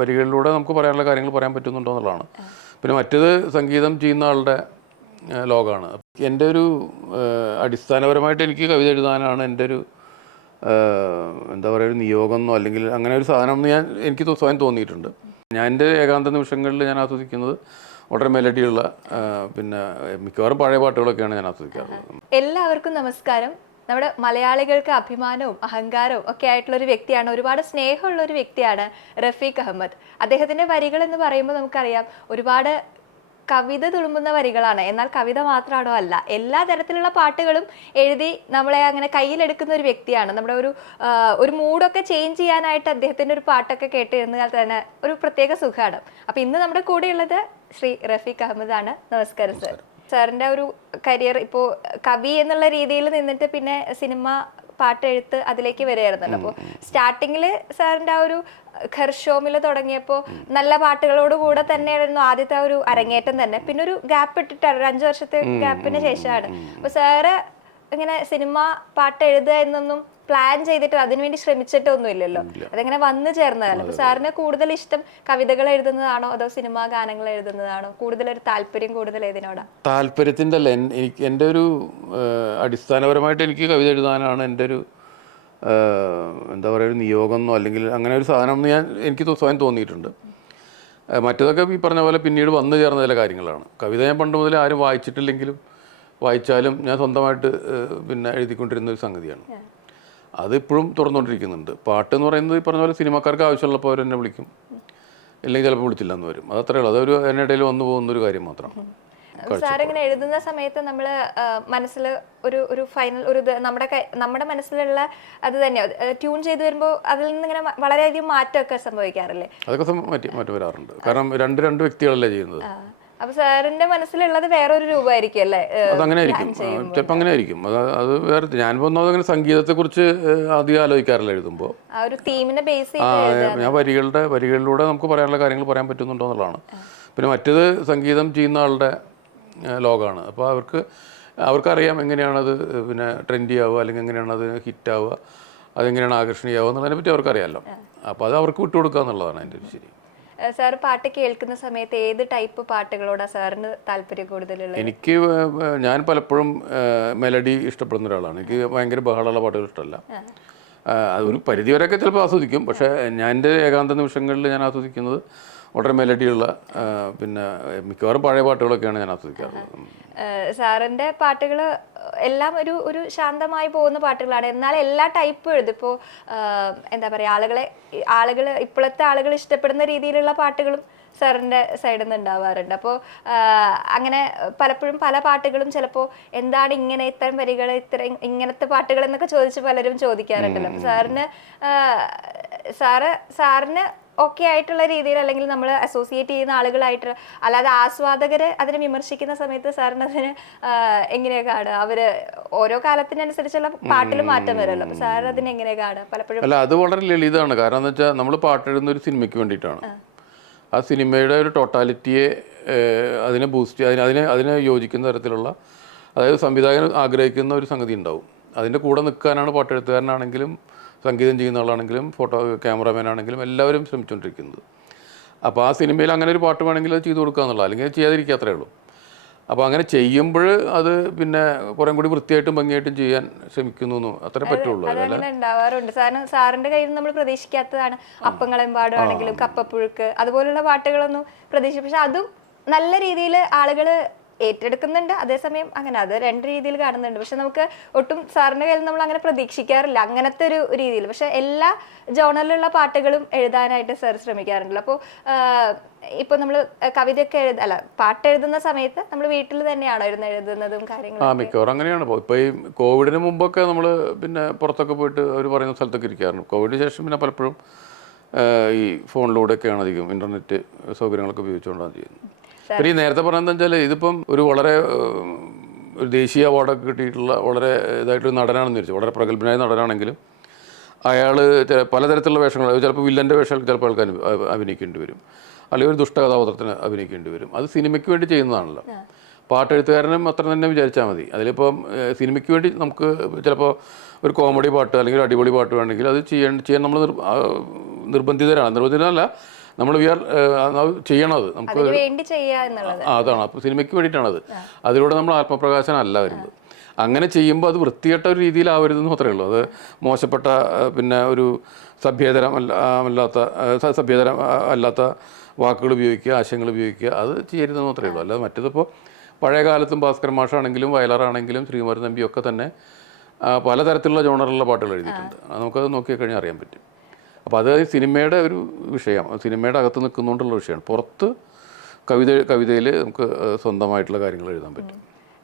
വരികളിലൂടെ നമുക്ക് പറയാനുള്ള കാര്യങ്ങൾ പറയാൻ പറ്റുന്നുണ്ടോ എന്നുള്ളതാണ്. പിന്നെ മറ്റേത് സംഗീതം ചെയ്യുന്ന ആളുടെ ലോകമാണ്. എൻ്റെ ഒരു അടിസ്ഥാനപരമായിട്ട് എനിക്ക് കവിത എഴുതാനാണ് എൻ്റെ ഒരു എന്താ പറയുക, ഒരു നിയോഗമെന്നോ അല്ലെങ്കിൽ അങ്ങനെ ഒരു സാധനം എന്ന് എനിക്ക് സ്വയം തോന്നിയിട്ടുണ്ട്. ഞാൻ എൻ്റെ ഏകാന്ത നിമിഷങ്ങളിൽ ഞാൻ ആസ്വദിക്കുന്നത് വളരെ മെലഡിയുള്ള പിന്നെ മിക്കവാറും പഴയ പാട്ടുകളൊക്കെയാണ് ഞാൻ ആസ്വദിക്കാറുള്ളത്. എല്ലാവർക്കും നമസ്കാരം. നമ്മുടെ മലയാളികൾക്ക് അഭിമാനവും അഹങ്കാരവും ഒക്കെ ആയിട്ടുള്ള ഒരു വ്യക്തിയാണ്, ഒരുപാട് സ്നേഹമുള്ള ഒരു വ്യക്തിയാണ് റഫീഖ് അഹമ്മദ്. അദ്ദേഹത്തിൻ്റെ വരികൾ എന്ന് പറയുമ്പോൾ നമുക്കറിയാം ഒരുപാട് കവിത തുളുമ്പുന്ന വരികളാണ്. എന്നാൽ കവിത മാത്രമാണോ അല്ല, എല്ലാ തരത്തിലുള്ള പാട്ടുകളും എഴുതി നമ്മളെ അങ്ങനെ കയ്യിലെടുക്കുന്ന ഒരു വ്യക്തിയാണ്. നമ്മുടെ ഒരു മൂഡൊക്കെ ചേഞ്ച് ചെയ്യാനായിട്ട് അദ്ദേഹത്തിൻ്റെ ഒരു പാട്ടൊക്കെ കേട്ടിരുന്നാൽ തന്നെ ഒരു പ്രത്യേക സുഖമാണ്. അപ്പം ഇന്ന് നമ്മുടെ കൂടെയുള്ളത് ശ്രീ റഫീഖ് അഹമ്മദ് ആണ്. നമസ്കാരം സർ. സാറിൻ്റെ ഒരു കരിയർ ഇപ്പോൾ കവി എന്നുള്ള രീതിയിൽ നിന്നിട്ട് പിന്നെ സിനിമ, പാട്ടെഴുത്ത് അതിലേക്ക് വരികയായിരുന്നല്ലോ. അപ്പോൾ സ്റ്റാർട്ടിങ്ങിൽ സാറിൻ്റെ ആ ഒരു ഖർഷോമിൽ തുടങ്ങിയപ്പോൾ നല്ല പാട്ടുകളോട് കൂടെ തന്നെയായിരുന്നു ആദ്യത്തെ ആ ഒരു അരങ്ങേറ്റം തന്നെ. പിന്നെ ഒരു ഗ്യാപ്പ് ഇട്ടിട്ടാണ്, ഒരു 5 വർഷത്തെ ഗ്യാപ്പിന് ശേഷമാണ്. അപ്പോൾ സാറ് ഇങ്ങനെ സിനിമ പാട്ട് എഴുതുക എന്നൊന്നും പ്ലാൻ ചെയ്തിട്ട് അതിനുവേണ്ടി ശ്രമിച്ചിട്ടൊന്നും ഇല്ലല്ലോ, അതെങ്ങനെ വന്നു ചേർന്നതല്ല. അപ്പൊ സാറിന് കൂടുതൽ ഇഷ്ടം കവിതകൾ എഴുതുന്നതാണോ അതോ സിനിമാ ഗാനങ്ങൾ എഴുതുന്നതാണോ? കൂടുതൽ ഒരു താല്പര്യം കൂടുതൽ ഏതിനോടാ? താല്പര്യത്തിൻ്റെ അല്ല, എനിക്ക് എൻ്റെ ഒരു അടിസ്ഥാനപരമായിട്ട് എനിക്ക് കവിത എഴുതാനാണ് എൻ്റെ ഒരു എന്താ പറയുക, ഒരു നിയോഗമെന്നോ അല്ലെങ്കിൽ അങ്ങനെ ഒരു സാധനം എന്ന് എനിക്ക് സ്വയം തോന്നിയിട്ടുണ്ട്. മറ്റേതൊക്കെ ഈ പറഞ്ഞ പോലെ പിന്നീട് വന്നു ചേർന്ന ചില കാര്യങ്ങളാണ്. കവിത ഞാൻ പണ്ട് മുതൽ ആരും വായിച്ചിട്ടില്ലെങ്കിലും വായിച്ചാലും ഞാൻ സ്വന്തമായിട്ട് പിന്നെ എഴുതിക്കൊണ്ടിരുന്ന ഒരു സംഗതിയാണ്. അതിപ്പോഴും തുറന്നുകൊണ്ടിരിക്കുന്നുണ്ട്. പാട്ട് എന്ന് പറയുന്നത് ഈ പറഞ്ഞ പോലെ സിനിമക്കാർക്ക് ആവശ്യമുള്ളപ്പോൾ അവർ എന്നെ വിളിക്കും, ഇല്ലെങ്കിൽ ചിലപ്പോൾ വിളിച്ചില്ല എന്ന് വരും. അതത്രേ ഉള്ളൂ. അതൊരു എന്നിടയിൽ വന്നു പോകുന്നൊരു കാര്യം മാത്രമാണ്. സാറിങ്ങനെ എഴുതുന്ന സമയത്ത് നമ്മൾ മനസ്സിൽ ഒരു ഫൈനൽ ഒരു നമ്മുടെ മനസ്സിലുള്ള അത് തന്നെ ട്യൂൺ ചെയ്ത് വരുമ്പോൾ അതിൽ നിന്ന് ഇങ്ങനെ വളരെയധികം മാറ്റമൊക്കെ സംഭവിക്കാറില്ലേ? അതൊക്കെ മാറ്റം വരാറുണ്ട്. കാരണം രണ്ട് വ്യക്തികളല്ലേ ചെയ്യുന്നത്. അപ്പൊ സാറിന്റെ മനസ്സിലുള്ളത് വേറൊരു രൂപമായിരിക്കും അല്ലേ? അതങ്ങനെ ആയിരിക്കും, ചിലപ്പോൾ അങ്ങനെ ആയിരിക്കും. അത് വേറെ. ഞാൻ പോകുന്നത് അങ്ങനെ സംഗീതത്തെ കുറിച്ച് അധികം ആലോചിക്കാറില്ല എഴുതുമ്പോൾ. ഞാൻ വരികളിലൂടെ നമുക്ക് പറയാനുള്ള കാര്യങ്ങൾ പറയാൻ പറ്റുന്നുണ്ടോ എന്നുള്ളതാണ്. പിന്നെ മറ്റേത് സംഗീതം ചെയ്യുന്ന ആളുടെ ലോകമാണ്. അപ്പോൾ അവർക്കറിയാം എങ്ങനെയാണത് പിന്നെ ട്രെൻഡി ആവുക, അല്ലെങ്കിൽ എങ്ങനെയാണ് അത് ഹിറ്റാവുക, അതെങ്ങനെയാണ് ആകർഷണീയമാവുക എന്നുള്ളതിനെ പറ്റി അവർക്കറിയാമല്ലോ. അപ്പോൾ അത് അവർക്ക് വിട്ടുകൊടുക്കുക എന്നുള്ളതാണ് എൻ്റെ ഒരു ശരി. സാർ പാട്ട് കേൾക്കുന്ന സമയത്ത് ഏത് ടൈപ്പ് പാട്ടുകളോടാണ് സാറിന് താല്പര്യം കൂടുതലുള്ളത്? എനിക്ക് ഞാൻ പലപ്പോഴും മെലഡി ഇഷ്ടപ്പെടുന്ന ഒരാളാണ്. എനിക്ക് ഭയങ്കര ബഹളമുള്ള പാട്ടുകൾ ഇഷ്ടമല്ല. ഒരു പരിധിവരെയൊക്കെ ചിലപ്പോൾ ആസ്വദിക്കും, പക്ഷേ ഞാൻ എൻ്റെ ഏകാന്ത നിമിഷങ്ങളിൽ ഞാൻ ആസ്വദിക്കുന്നത് വളരെ മെലഡിയുള്ള പിന്നെ മിക്കവാറും പഴയ പാട്ടുകളൊക്കെയാണ് ഞാൻ ആസ്വദിക്കാറുള്ളത്. സാറിൻ്റെ പാട്ടുകൾ എല്ലാം ഒരു ശാന്തമായി പോകുന്ന പാട്ടുകളാണ്. എന്നാൽ എല്ലാ ടൈപ്പും എഴുതും. ഇപ്പോൾ എന്താ പറയുക, ആളുകൾ ഇപ്പോഴത്തെ ആളുകൾ ഇഷ്ടപ്പെടുന്ന രീതിയിലുള്ള പാട്ടുകളും സാറിൻ്റെ സൈഡിൽ നിന്ന് ഉണ്ടാവാറുണ്ട്. അപ്പോൾ അങ്ങനെ പലപ്പോഴും പല പാട്ടുകളും ചിലപ്പോൾ എന്താണ് ഇങ്ങനെ ഇത്തരം വരികൾ, ഇങ്ങനത്തെ പാട്ടുകൾ എന്നൊക്കെ ചോദിച്ച് പലരും ചോദിക്കാറുണ്ടല്ലോ. അപ്പോൾ സാറിന് ഓക്കെ ആയിട്ടുള്ള രീതിയിൽ, അല്ലെങ്കിൽ നമ്മൾ അസോസിയേറ്റ് ചെയ്യുന്ന ആളുകളായിട്ട്, അല്ലാതെ ആസ്വാദകർ അതിനെ വിമർശിക്കുന്ന സമയത്ത് സാറിന് അതിന് എങ്ങനെയാ കാണുക? അവര് ഓരോ കാലത്തിനനുസരിച്ചുള്ള പാട്ടിൽ മാറ്റം വരുമല്ലോ. അപ്പൊ സാർ അതിന് എങ്ങനെയാ കാണുക? പലപ്പോഴും അല്ല, അത് വളരെ ലളിതമാണ്. കാരണം എന്ന് വെച്ചാൽ നമ്മൾ പാട്ടെഴുതുന്ന ഒരു സിനിമയ്ക്ക് വേണ്ടിയിട്ടാണ്. ആ സിനിമയുടെ ഒരു ടോട്ടാലിറ്റിയെ അതിനെ ബൂസ്റ്റ് അതിനെ യോജിക്കുന്ന തരത്തിലുള്ള, അതായത് സംവിധായകൻ ആഗ്രഹിക്കുന്ന ഒരു സംഗതി ഉണ്ടാവും. അതിൻ്റെ കൂടെ നിൽക്കാനാണ് പാട്ടെഴുത്തുകാരനാണെങ്കിലും സംഗീതം ചെയ്യുന്ന ആളാണെങ്കിലും ക്യാമറാമാൻ ആണെങ്കിലും എല്ലാവരും ശ്രമിച്ചുകൊണ്ടിരിക്കുന്നത്. അപ്പോൾ ആ സിനിമയിൽ അങ്ങനെ ഒരു പാട്ട് വേണമെങ്കിൽ അത് ചെയ്തു കൊടുക്കുക എന്നുള്ള, അല്ലെങ്കിൽ ചെയ്യാതിരിക്കുക, അത്രേ ഉള്ളൂ. അപ്പോൾ അങ്ങനെ ചെയ്യുമ്പോൾ അത് പിന്നെ കുറേ കൂടി വൃത്തിയായിട്ടും ഭംഗിയായിട്ടും ചെയ്യാൻ ശ്രമിക്കുന്നു, അത്രേ പറ്റുള്ളൂ. ഉണ്ടാവാറുണ്ട്. സാറിന്റെ കയ്യിൽ നമ്മൾ പ്രതീക്ഷിക്കാത്തതാണ്. അപ്പങ്ങളെമ്പാടും കപ്പപ്പുഴുക്ക് അതുപോലുള്ള പാട്ടുകളൊന്നും പ്രതീക്ഷിക്കും, പക്ഷെ അതും നല്ല രീതിയിൽ ആളുകൾ ഏറ്റെടുക്കുന്നുണ്ട്. അതേസമയം അങ്ങനെ അത് 2 രീതിയിൽ കാണുന്നുണ്ട്. പക്ഷെ നമുക്ക് ഒട്ടും സാറിന്റെ കയ്യിൽ നമ്മൾ അങ്ങനെ പ്രതീക്ഷിക്കാറില്ല അങ്ങനത്തെ ഒരു രീതിയിൽ. പക്ഷെ എല്ലാ ജോണറിലുള്ള പാട്ടുകളും എഴുതാനായിട്ട് സാർ ശ്രമിക്കാറുണ്ടല്ലോ. അപ്പോൾ ഇപ്പൊ നമ്മൾ കവിതയൊക്കെ പാട്ട് എഴുതുന്ന സമയത്ത് നമ്മൾ വീട്ടിൽ തന്നെയാണോ എഴുതുന്നതും കാര്യങ്ങളും? മിക്കവാറും അങ്ങനെയാണ്. ഇപ്പോൾ ഈ കോവിഡിന് മുമ്പൊക്കെ നമ്മൾ പിന്നെ പുറത്തൊക്കെ പോയിട്ട് അവർ പറയുന്ന സ്ഥലത്തൊക്കെ ഇരിക്കാറുണ്ട്. കോവിഡിന് ശേഷം പിന്നെ പലപ്പോഴും ഈ ഫോണിലൂടെയൊക്കെയാണ് അധികം, ഇൻ്റർനെറ്റ് സൗകര്യങ്ങളൊക്കെ ഉപയോഗിച്ചുകൊണ്ടാണ് ചെയ്യുന്നത്. പിന്നെ ഈ നേരത്തെ പറഞ്ഞതെന്ന് വെച്ചാൽ ഇതിപ്പം ഒരു വളരെ ഒരു ദേശീയ അവാർഡൊക്കെ കിട്ടിയിട്ടുള്ള വളരെ ഇതായിട്ടൊരു നടനാണെന്ന് വിചാരിച്ചു, വളരെ പ്രഗത്ഭനായ നടനാണെങ്കിലും അയാൾ പലതരത്തിലുള്ള വേഷങ്ങൾ, ചിലപ്പോൾ വില്ലൻ്റെ വേഷങ്ങൾ ചിലപ്പോൾ ആൾക്ക് അഭിനയിക്കേണ്ടി വരും, അല്ലെങ്കിൽ ഒരു ദുഷ്ടകഥാപാത്രത്തിന് അഭിനയിക്കേണ്ടി വരും. അത് സിനിമയ്ക്ക് വേണ്ടി ചെയ്യുന്നതാണല്ലോ. പാട്ടെഴുത്തുകാരനും അത്ര തന്നെ വിചാരിച്ചാൽ മതി. അതിലിപ്പം സിനിമയ്ക്ക് വേണ്ടി നമുക്ക് ചിലപ്പോൾ ഒരു കോമഡി പാട്ട് അല്ലെങ്കിൽ ഒരു അടിപൊളി പാട്ട് വേണമെങ്കിൽ അത് ചെയ്യാൻ നമ്മൾ നിർബന്ധിതരല്ല, നമ്മൾ വി ആർ ചെയ്യണത് നമുക്ക് അതിനു വേണ്ടി ചെയ്യുക എന്നുള്ളത്. അതാണ്. അപ്പോൾ സിനിമയ്ക്ക് വേണ്ടിയിട്ടാണത്. അതിലൂടെ നമ്മൾ ആത്മപ്രകാശനം അല്ല വരുന്നത്. അങ്ങനെ ചെയ്യുമ്പോൾ അത് വൃത്തികെട്ട ഒരു രീതിയിലാവരുതെന്ന് മാത്രമേ ഉള്ളൂ. അത് മോശപ്പെട്ട പിന്നെ ഒരു സഭ്യതരം അല്ലാത്ത വാക്കുകൾ ഉപയോഗിക്കുക, ആശയങ്ങൾ ഉപയോഗിക്കുക, അത് ചെയ്യരുതെന്ന് മാത്രമേ ഉള്ളൂ. അല്ലാതെ മറ്റേതിപ്പോൾ പഴയ കാലത്തും ഭാസ്കരൻ മാഷാണെങ്കിലും വയലാറാണെങ്കിലും ശ്രീകുമാരൻ തമ്പിയൊക്കെ തന്നെ പലതരത്തിലുള്ള ജോണറിലുള്ള പാട്ടുകൾ എഴുതിയിട്ടുണ്ട്. നമുക്കത് നോക്കിക്കഴിഞ്ഞാൽ അറിയാൻ പറ്റും. അപ്പോൾ അത് സിനിമയുടെ ഒരു വിഷയം, സിനിമയുടെ അകത്ത് നിൽക്കുന്നുകൊണ്ടുള്ള വിഷയമാണ്. പുറത്ത് കവിതയിൽ നമുക്ക് സ്വന്തമായിട്ടുള്ള കാര്യങ്ങൾ എഴുതാൻ പറ്റും.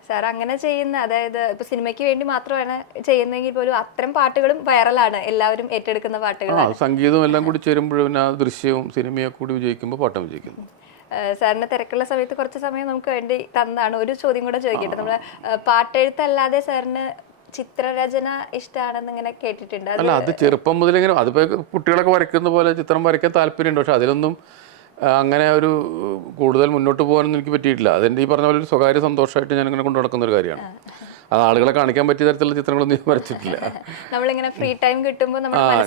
സാർ അങ്ങനെ ചെയ്യുന്ന, അതായത് ഇപ്പൊ സിനിമയ്ക്ക് വേണ്ടി മാത്രമാണ് ചെയ്യുന്നതെങ്കിൽ പോലും അത്തരം പാട്ടുകളും വൈറലാണ്, എല്ലാവരും ഏറ്റെടുക്കുന്ന പാട്ടുകൾ. സംഗീതവും എല്ലാം കൂടി ചേരുമ്പോഴും പിന്നെ ആ ദൃശ്യവും സിനിമയെ കൂടി വിജയിക്കുമ്പോൾ പാട്ടും വിജയിക്കുന്നു. സാറിന് തിരക്കുള്ള സമയത്ത് കുറച്ച് സമയം നമുക്ക് വേണ്ടി തന്നതാണ്. ഒരു ചോദ്യം കൂടെ ചോദിക്കട്ടെ. നമ്മള് പാട്ടെഴുത്തല്ലാതെ സാറിന് ചിത്രരചന ഇഷ്ടമാണെന്ന് ഇങ്ങനെ കേട്ടിട്ടുണ്ട്. അല്ല, അത് ചെറുപ്പം മുതലിങ്ങനെ, അതിപ്പോൾ കുട്ടികളൊക്കെ വരയ്ക്കുന്ന പോലെ ചിത്രം വരയ്ക്കാൻ താല്പര്യമുണ്ട്. പക്ഷെ അതിലൊന്നും അങ്ങനെ ഒരു കൂടുതൽ മുന്നോട്ട് പോകാനൊന്നും എനിക്ക് പറ്റിയിട്ടില്ല. അതെൻ്റെ ഈ പറഞ്ഞ പോലെ ഒരു സ്വകാര്യ സന്തോഷമായിട്ട് ഞാനിങ്ങനെ കൊണ്ടു നടക്കുന്ന ഒരു കാര്യമാണ്. അത് ആളുകളെ കാണിക്കാൻ പറ്റിയ തരത്തിലുള്ള ചിത്രങ്ങളൊന്നും ഞാൻ വരച്ചിട്ടില്ല. നമ്മളിങ്ങനെ ഫ്രീ ടൈം കിട്ടുമ്പോൾ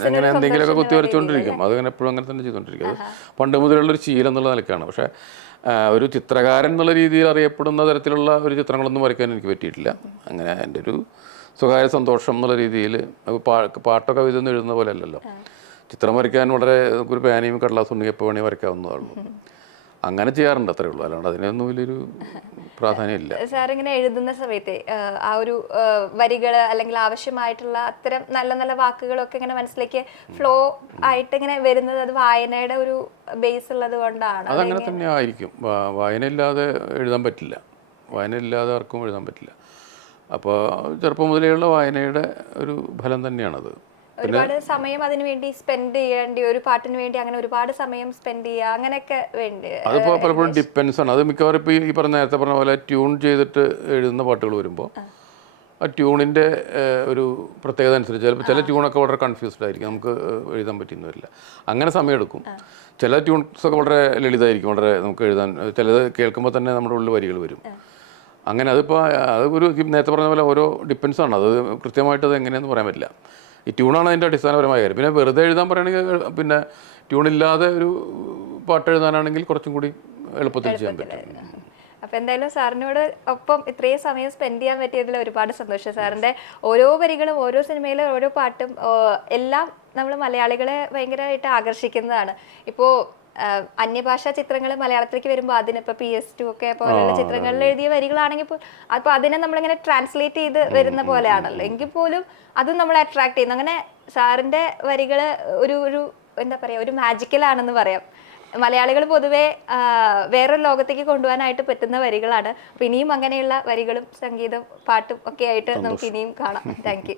അങ്ങനെ എന്തെങ്കിലുമൊക്കെ കുത്തി വരച്ചുകൊണ്ടിരിക്കും. അതങ്ങനെ എപ്പോഴും അങ്ങനെ തന്നെ ചെയ്തുകൊണ്ടിരിക്കും. അത് പണ്ട് മുതലുള്ളൊരു ശീലം എന്നുള്ള നിലക്കാണ്. പക്ഷേ ഒരു ചിത്രകാരൻ എന്നുള്ള രീതിയിൽ അറിയപ്പെടുന്ന തരത്തിലുള്ള ഒരു ചിത്രങ്ങളൊന്നും വരയ്ക്കാൻ എനിക്ക് പറ്റിയിട്ടില്ല. അങ്ങനെ എൻ്റെ ഒരു സ്വകാര്യ സന്തോഷം എന്നുള്ള രീതിയിൽ പാട്ടോ കവിത ഒന്നും എഴുതുന്ന പോലെ അല്ലല്ലോ. ചിത്രം വരയ്ക്കാൻ വളരെ ഒരു പേനയും കടലാസും ഉണ്ടെങ്കിൽ എപ്പോൾ വേണമെങ്കിൽ വരയ്ക്കാവുന്നതാണല്ലോ. അങ്ങനെ ചെയ്യാറുണ്ട്, അത്രേ ഉള്ളൂ. അല്ലാണ്ട് അതിനൊന്നും വലിയൊരു പ്രാധാന്യമില്ല. സാർ ഇങ്ങനെ എഴുതുന്ന സമയത്ത് ആ ഒരു വരികൾ അല്ലെങ്കിൽ ആവശ്യമായിട്ടുള്ള അത്തരം നല്ല നല്ല വാക്കുകളൊക്കെ ഇങ്ങനെ മനസ്സിലേക്ക് ഫ്ലോ ആയിട്ട് ഇങ്ങനെ വരുന്നത് അത് വായനയുടെ ഒരു ബേസ് ഉള്ളത് കൊണ്ടാണ്. അതങ്ങനെ തന്നെ ആയിരിക്കും. വായനയില്ലാതെ എഴുതാൻ പറ്റില്ല. വായനയില്ലാതെ ആർക്കും എഴുതാൻ പറ്റില്ല. അപ്പോൾ ചെറുപ്പം മുതലേയുള്ള വായനയുടെ ഒരു ഫലം തന്നെയാണത്. ഒരുപാട് സമയം അതിനു വേണ്ടി സ്പെൻഡ് ചെയ്യേണ്ടി, ഒരു പാട്ടിന് വേണ്ടി അങ്ങനെ ഒരുപാട് സമയം സ്പെൻഡ് ചെയ്യുക, അങ്ങനെയൊക്കെ വേണ്ടി. അതിപ്പോൾ പലപ്പോഴും ഡിപ്പെൻസ് ആണ്. അത് മിക്കവാറും ഇപ്പോൾ ഈ നേരത്തെ പറഞ്ഞ പോലെ ട്യൂൺ ചെയ്തിട്ട് എഴുതുന്ന പാട്ടുകൾ വരുമ്പോൾ ആ ട്യൂണിൻ്റെ ഒരു പ്രത്യേകത അനുസരിച്ച് ചിലപ്പോൾ ചില ട്യൂണൊക്കെ വളരെ കൺഫ്യൂസ്ഡ് ആയിരിക്കും, നമുക്ക് എഴുതാൻ പറ്റിയെന്ന് വരില്ല. അങ്ങനെ സമയമെടുക്കും. ചില ട്യൂൺസൊക്കെ വളരെ ലളിതമായിരിക്കും, വളരെ നമുക്ക് എഴുതാൻ, ചിലത് കേൾക്കുമ്പോൾ തന്നെ നമ്മുടെ ഉള്ളിൽ വരികൾ വരും. അങ്ങനെ അതിപ്പോൾ അതൊരു നേരത്തെ പറഞ്ഞ പോലെ ഓരോ ഡിപ്പെൻസാണ്. അത് കൃത്യമായിട്ട് അത് എങ്ങനെയാണെന്ന് പറയാൻ പറ്റില്ല. ഈ ട്യൂണാണ് അതിൻ്റെ അടിസ്ഥാനപരമായ കാര്യം. പിന്നെ വെറുതെ എഴുതാൻ പറയുകയാണെങ്കിൽ പിന്നെ ട്യൂണില്ലാതെ ഒരു പാട്ട് എഴുതാനാണെങ്കിൽ കുറച്ചും കൂടി എളുപ്പത്തിൽ ചെയ്യാൻ പറ്റും. അപ്പം എന്തായാലും സാറിനോട് ഒപ്പം ഇത്രയും സമയം സ്പെൻഡ് ചെയ്യാൻ പറ്റിയതിൽ ഒരുപാട് സന്തോഷം. സാറിൻ്റെ ഓരോ വരികളും ഓരോ സിനിമയിലെ ഓരോ പാട്ടും എല്ലാം നമ്മൾ മലയാളികളെ ഭയങ്കരമായിട്ട് ആകർഷിക്കുന്നതാണ്. ഇപ്പോൾ അന്യഭാഷാ ചിത്രങ്ങൾ മലയാളത്തിലേക്ക് വരുമ്പോൾ അതിനിപ്പോൾ PS2 ഒക്കെ പോലെയുള്ള ചിത്രങ്ങളിൽ എഴുതിയ വരികളാണെങ്കിൽ അപ്പോൾ അതിനെ നമ്മളിങ്ങനെ ട്രാൻസ്ലേറ്റ് ചെയ്ത് വരുന്ന പോലെയാണല്ലോ. എങ്കിൽ പോലും അതും നമ്മളെ അട്രാക്ട് ചെയ്യുന്നു. അങ്ങനെ സാറിൻ്റെ വരികൾ ഒരു എന്താ പറയുക, ഒരു മാജിക്കലാണെന്ന് പറയാം. മലയാളികൾ പൊതുവെ വേറൊരു ലോകത്തേക്ക് കൊണ്ടുപോകാനായിട്ട് പറ്റുന്ന വരികളാണ്. അപ്പോൾ ഇനിയും അങ്ങനെയുള്ള വരികളും സംഗീതം പാട്ടും ഒക്കെ ആയിട്ട് നമുക്ക് ഇനിയും കാണാം. Thank you.